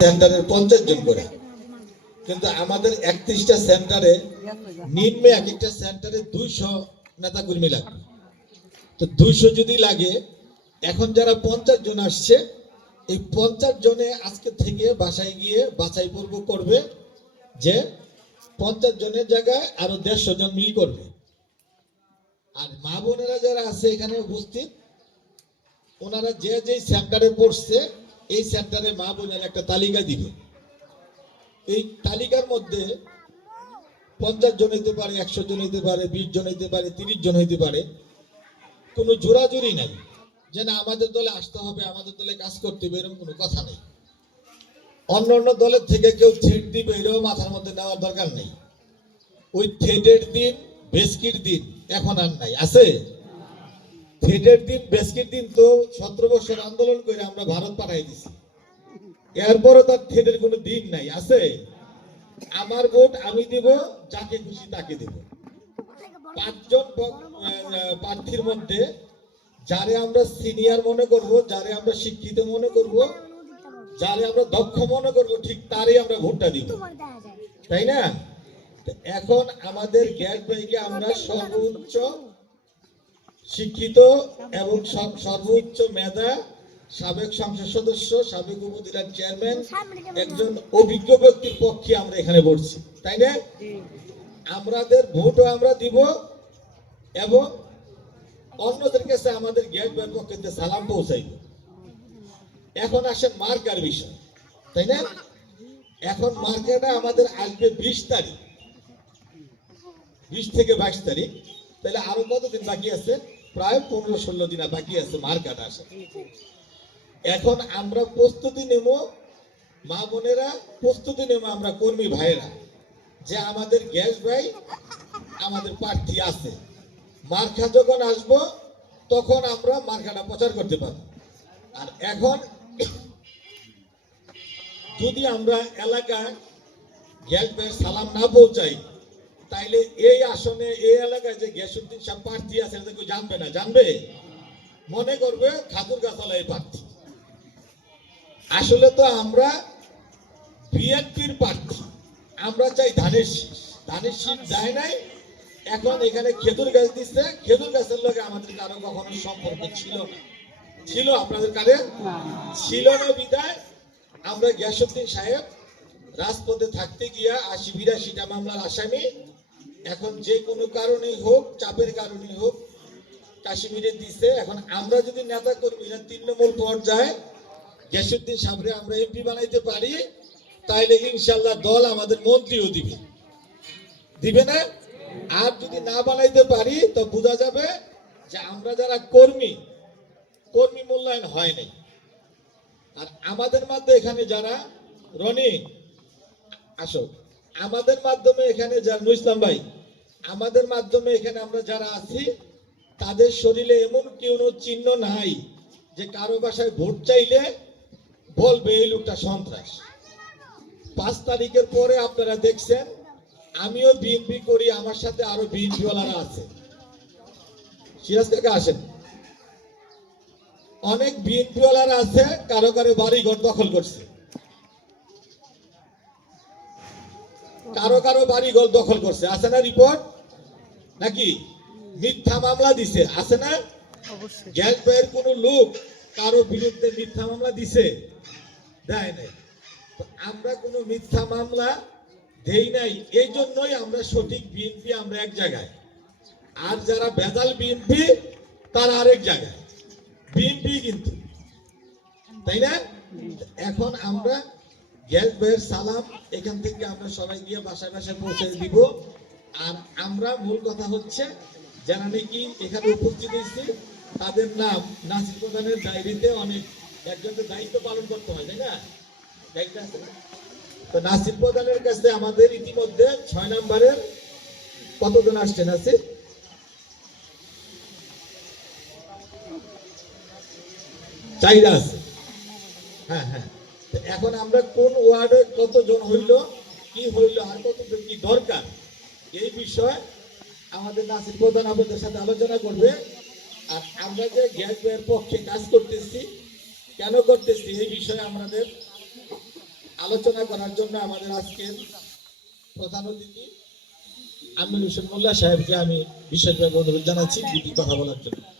সেন্টারের পঞ্চাশ জন করে। কিন্তু আমাদের একত্রিশটা সেন্টারে নিম্নে এক একটা সেন্টারে দুইশো নেতা কর্মী লাগবে। তো দুইশো যদি লাগে, এখন যারা পঞ্চাশ জন আসছে, এই পঞ্চাশ জনে আজকে থেকে বাসায় গিয়ে বাছাই পূর্ব করবে যে পঞ্চাশ জনের জায়গায় আরও দেড়শো জন মিল করবে। আর মা বোনেরা যারা আছে এখানে উপস্থিত, ওনারা যে যে সেন্টারে পড়ছে এই সেন্টারে মা বোনের একটা তালিকা দিবে এই তালিকার মধ্যে পঞ্চাশ জন হইতে পারে, একশো জন হইতে পারে, বিশ জন হইতে পারে, তিরিশ জন হইতে পারে। কোনো জোরাজুরি নাই যে না, আমাদের দলে আসতে হবে, আমাদের দলে কাজ করতে হবে, এরকম কোনো কথা নেই। অন্য অন্য দলের থেকে কেউ থ্রেট দিবে, এরকম মাথার মধ্যে নেওয়ার দরকার নেই। ওই থ্রেডের দিন বেসকির দিন এখন আর নাই। আছে? থ্রেডের দিন বেসকির দিন তো সতেরো বছর আন্দোলন করে আমরা ভারত পাঠাই দিছি। এরপরে তার থ্রেডের কোনো দিন নাই, আছে? আমার ভোট আমি দেব, যাকে খুশি তাকে দেব। পাঁচজন প্রার্থীর মধ্যে যারে আমরা সিনিয়র মনে করব, যারে আমরা শিক্ষিত মনে করব, যারে আমরা দক্ষ মনে করব, ঠিক তারই আমরা ভোটটা দিব। তাই না? এখন আমাদের গ্যাস ভাইকে আমরা সর্বোচ্চ শিক্ষিত এবং সর্বোচ্চ মেধা সাবেক সংসদ সদস্য সাবেক উপজেলার চেয়ারম্যান একজন অভিজ্ঞ ব্যক্তির পক্ষে আমরা এখানে বলছি তাই না? আমাদের ভোটও আমরা দিব এবং অন্যদের কাছে আমাদের গ্যাস পক্ষে সালাম পৌঁছাইব। এখন আসেন মার্কার বিষয় তাই না? এখন মার্কাটা আমাদের আসবে বিশ তারিখ বিশ থেকে বাইশ তারিখ তাহলে আরও কতদিন বাকি আছে? প্রায় পনেরো ষোলো দিন বাকি আছে, মার কাটা আসে। এখন আমরা প্রস্তুতি নেব, মা বোনেরা, প্রস্তুতি নেব আমরা কর্মী ভাইয়েরা, যে আমাদের গ্যাস ভাই, আমাদের প্রার্থী আছে। মার্কা যখন আসব, তখন আমরা মার্কাটা প্রচার করতে পারব। আর এখন, যদি আমরা এলাকায় গ্যাস ভাইয়ের সালাম না পৌঁছাই তাইলে এই আসনে, এই এলাকায় যে গ্যাসুদ্দিন সাহেব প্রার্থী আছে এটা কেউ জানবে না? জানবে? মনে করবে খাতুর গাছালা এই প্রার্থী। আসলে তো আমরা বিএনপির প্রার্থী। আমরা চাই ধানের শীষ। ধানের শীষ যায় নাই। এখন এখানে খেজুর গাছ দিচ্ছে। খেজুর গাছের লগে আমাদের কারও কখনো সম্পর্ক ছিল না। ছিল আপনাদের কারে ছিল না বিদায় আমরা গ্যাসুদ্দিন সাহেব রাজপথে থাকতে গিয়া আশি বিরাশিটা মামলার আসামি এখন যে কোনো কারণেই হোক, চাপের কারণেই হোক, কাশ্মীরে দিছে। এখন আমরা যদি নেতা কর্মীরা তৃণমূল পর্যায়ে গ্যাসুদ্দিন সাহেবরে আমরা এমপি বানাইতে পারি, তাইলে ইনশাল্লাহ দল আমাদের মন্ত্রীও দিবে। দিবে না? আর যদি না বানাইতে পারি, তো বোঝা যাবে যে আমরা যারা কর্মী কর্মী মূল্যায়ন হয় নাই। আর আমাদের মধ্যে এখানে যারা, রনি, আসো। আমাদের মাধ্যমে এখানে যারা নুর ইসলাম ভাই আমাদের মাধ্যমে এখানে আমরা যারা আছি, তাদের শরীরে এমন কোনো চিহ্ন নাই যে কারও বাসায় ভোট চাইলে বলবে এই লোকটা সন্ত্রাস। পাঁচ তারিখের পরে আপনারা দেখছেন, আমিও বিএনপি করি, আমার সাথে আরও বিএনপি ওয়ালারা আছে। সিরাজ থেকে আসেন। অনেক বিএনপি ওয়ালারা আছে, কারও কারও বাড়ি ঘর দখল করছে। কারও কারও বাড়ি ঘর দখল করছে। আছে না রিপোর্ট নাকি? মিথ্যা মামলা দিছে। আছে না? গ্যাস ভাইয়ের কোন লোক কারও বিরুদ্ধে মিথ্যা মামলা দিছে? দেয় নাই। আমরা কোনো মিথ্যা মামলা দেই নাই। এই জন্যই আমরা সঠিক বিএনপি আমরা এক জায়গায়। আর যারা বেজাল বিএনপি তারা আরেক জায়গায়। বিএনপি কিন্তু। তাই না? এখন আমরা গ্যাস ভাইয়ের সালাম এখান থেকে আমরা সবাই গিয়ে বাসায় বাসায় পৌঁছে দিব। আর আমরা মূল কথা হচ্ছে যারা নাকি এখানে উপস্থিত হয়েছে তাদের নাম নাসির প্রধানের ডায়েরিতে অনেক একজনের দায়িত্ব পালন করতে হয় তাই না? দায়িত্ব আছে তো নাসির প্রধানের কাছে আমাদের ইতিমধ্যে ছয় নম্বরের কতজন আসছে নাসির? চাহিদা আছে। হ্যাঁ হ্যাঁ এখন আমরা কোন ওয়ার্ডে কতজন হইল, কি হইল, আর কতজন, কি দরকার? এই বিষয়ে আমাদের নাসির প্রধান আপনাদের সাথে আলোচনা করবে। আর আমরা যে গ্যাস ব্যয়ের পক্ষে কাজ করতেছি, কেন করতেছি, এই বিষয়ে আমাদের আলোচনা করার জন্য আমাদের আজকের প্রধান অতিথি আমির হোসেন মোল্লা সাহেবকে আমি বিশেষভাবে অনুরোধ জানাচ্ছি দুটি কথা বলার জন্য।